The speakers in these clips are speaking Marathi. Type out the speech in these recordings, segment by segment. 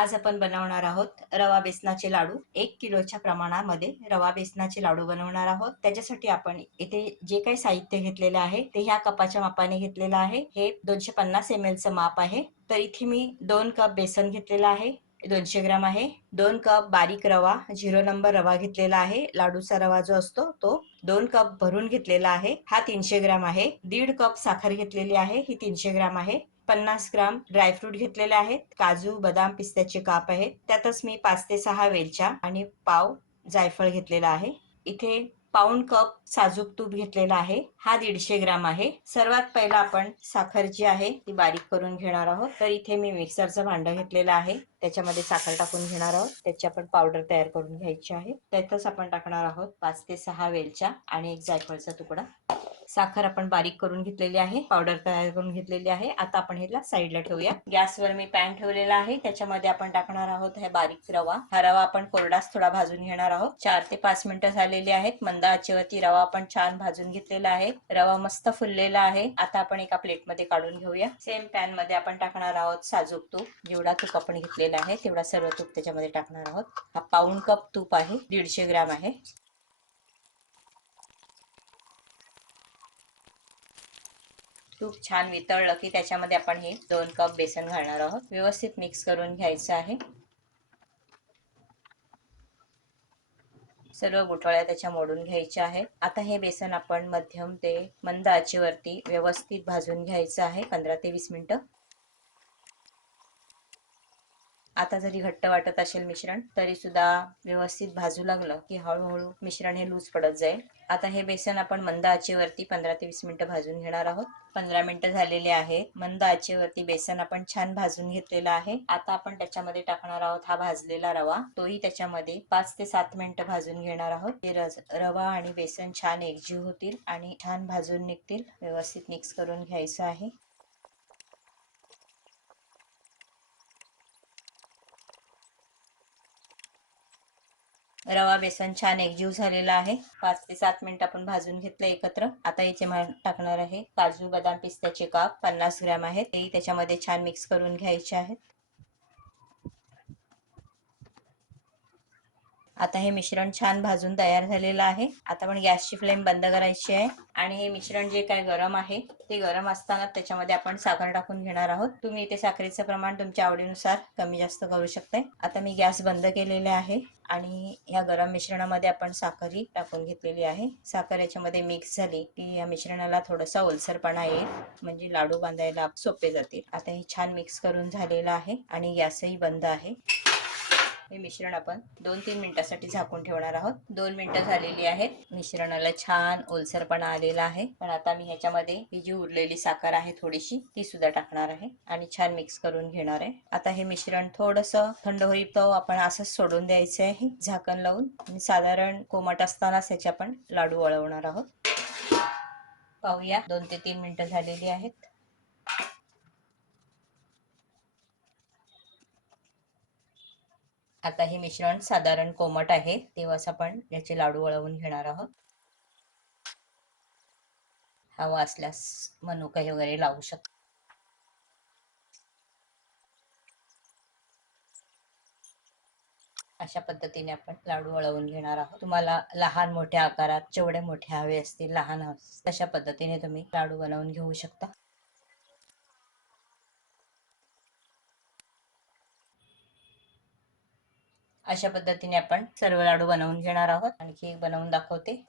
आज आपण बनवणार आहोत रवा बेसनाचे लाडू। 1 किलोच्या प्रमाणामध्ये रवा बेसनाचे लाडू बनवणार आहोत। त्याच्यासाठी आपण इथे जे काही साहित्य घेतलेले आहे ते ह्या कपाच्या मापाने घेतलेलं आहे। हे 250 ml चं माप आहे। तर इथे मी 2 कप बेसन घेतलेलं आहे, 200 ग्राम आहे। 2 कप बारीक रवा 0 नंबर रवा घेतलेला आहे। लाडूचा रवा जो असतो तो 2 कप भरून घेतलेला आहे, हा 300 ग्राम आहे। 1.5 कप साखर घेतलेली आहे, ही 300 ग्राम आहे। 50 ग्राम ड्रायफ्रूट घेतलेले आहेत, काजू बदाम पिस्त्याचे काप आहेत। त्यातच मी 5 ते 6 वेलच्या आणि पाव जायफळ घेतलेला आहे। इथे पाऊण कप साजूक तूप घेतलेला आहे, हा 150 ग्राम आहे। सर्वात पहिला आपण साखर जी आहे ती बारीक करून घेणार आहोत। तर इथे मी मिक्सरचं भांडं घेतलेलं आहे, त्याच्यामध्ये साखर टाकून घेणार आहोत। त्याची आपण पावडर तयार करून घ्यायची आहे। त्यातच आपण टाकणार आहोत 5 ते 6 वेलच्या आणि एक जायफळचा तुकडा। साखर आपण बारीक करून घेतलेली आहे, पावडर तयार करून घेतलेली आहे। आता आपण ह्याला साईडला ठेवूया। गॅसवर मी पॅन ठेवलेला आहे, त्याच्यामध्ये आपण टाकणार आहोत हे बारीक रवा। हा रवा आपण कोरडाच थोडा भाजून घेणार आहोत। 4 ते 5 मिनिटं झालेली आहेत। मंद आचेवरती रवा आपण छान भाजून घेतलेला आहे। रवा मस्त फुललेला आहे। आता आपण एका प्लेटमध्ये काढून घेऊया। सेम पॅन मध्ये आपण टाकणार आहोत साजूक तूप। जेवढा तूप आपण घेतलेला आहे तेवढा सर्व तूप त्याच्यामध्ये टाकणार आहोत। हा पाऊण कप तूप आहे, 150 ग्राम आहे। तूप छान वितळलं की त्याच्यामध्ये आपण हे 2 कप बेसन घालणार आहोत। व्यवस्थित मिक्स करून घ्यायचं आहे। सर्व गुठळ्या त्याच्या मोडून घ्यायच्या आहेत। आता हे बेसन आपण मध्यम ते मंद आचेवरती व्यवस्थित भाजून घ्यायचं आहे 15 ते 20 मिनिटं। आता जरी घट्ट वाटत असेल मिश्रण तरी सुद्धा व्यवस्थित भाजू लागलं की हळूहळू मिश्रण हे लूज पडत जाईल। आता हे बेसन आपण मंद आचेवरती 15 ते 20 मिनिटं भाजून घेणार आहोत। 15 मिनिटं झालेले आहेत। मंद आचेवरती बेसन आपण छान भाजून घेतलेला आहे। आता आपण त्याच्यामध्ये टाकणार आहोत हा भाजलेला रवा, तोही त्याच्यामध्ये 5 ते 7 मिनिटं भाजून घेणार आहोत। ते रवा आणि बेसन छान एकजीव होतील आणि छान भाजून निघतील। व्यवस्थित मिक्स करून घ्यायचं आहे। रवा बेसन छान एकजीव झालेला आहे। 5 ते 7 मिनिट आपण भाजून घेतलं एकत्र। आता इथे टाकणार आहे काजू बदाम पिस्त्याचे काप 50 ग्राम आहेत, तेही त्याच्यामध्ये छान मिक्स करून घ्यायचे आहेत। आता हे मिश्रण छान भाजून तयार झालेलं आहे। आता आपण गॅसची फ्लेम बंद करायची आहे आणि हे मिश्रण जे काय गरम आहे ते गरम असताना त्याच्यामध्ये आपण साखर टाकून घेणार आहोत। तुम्ही इथे साखरेचं प्रमाण तुमच्या आवडीनुसार कमी जास्त करू शकता। आता मी गॅस बंद केलेले आहे आणि या गरम मिश्रणामध्ये आपण साखरही टाकून घेतलेली आहे। साखर याच्यामध्ये मिक्स झाली की या मिश्रणाला थोडासा ओलसरपणा येईल, म्हणजे लाडू बांधायला सोपे जातील। आता हे छान मिक्स करून झालेलं आहे आणि गॅसही बंद आहे। हे मिश्रण आपण 2-3 मिनिटांसाठी झाकून ठेवणार आहोत। 2 मिनिटं झालेली आहेत। मिश्रणाला छान ओलसरपणा आलेला आहे। पण आता मी ह्याच्यामध्ये ही जी उरलेली साखर आहे थोडीशी ती सुद्धा टाकणार आहे आणि छान मिक्स करून घेणार आहे। आता हे मिश्रण थोडंसं थंड होईपर्यंत आपण असंच सोडून द्यायचं आहे झाकण लावून आणि साधारण कोमट असतानाच ह्याचे आपण लाडू वळवणार आहोत। पाहूया 2 ते 3 मिनिटं झालेली आहेत। आता हे मिश्रण साधारण कोमट आहे तेव्हाच आपण याचे लाडू वळवून घेणार आहोत। हवा असल्यास मनुका वगैरे लावू शकतो। अशा पद्धतीने आपण लाडू वळवून घेणार आहोत। तुम्हाला लहान मोठ्या आकारात जेवढे मोठे हवे असतील, लहान तशा पद्धतीने तुम्ही लाडू बनवून घेऊ शकता। अशा पद्धतीने आपण सर्व लाडू बनवून घेणार आहोत। आणखी एक बनवून दाखवते।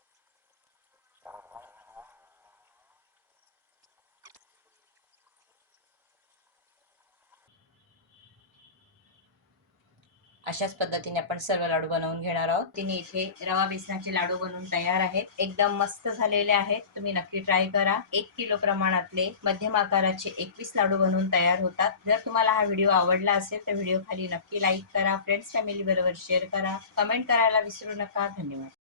अशाच पद्धतीने आपण सर्व लाडू बनवून घेणार आहोत। तिने इथे रवा बेसनाचे लाडू बनवून तयार आहेत, एकदम मस्त झालेले आहेत। तुम्ही नक्की ट्राय करा। 1 किलो प्रमाणातले मध्यम आकाराचे 21 लाडू बनवून तयार होतात। जर तुम्हाला हा व्हिडिओ आवडला असेल तर व्हिडिओ खाली नक्की लाईक करा, फ्रेंड्स फॅमिली बरोबर शेअर करा, कमेंट करायला विसरू नका। धन्यवाद।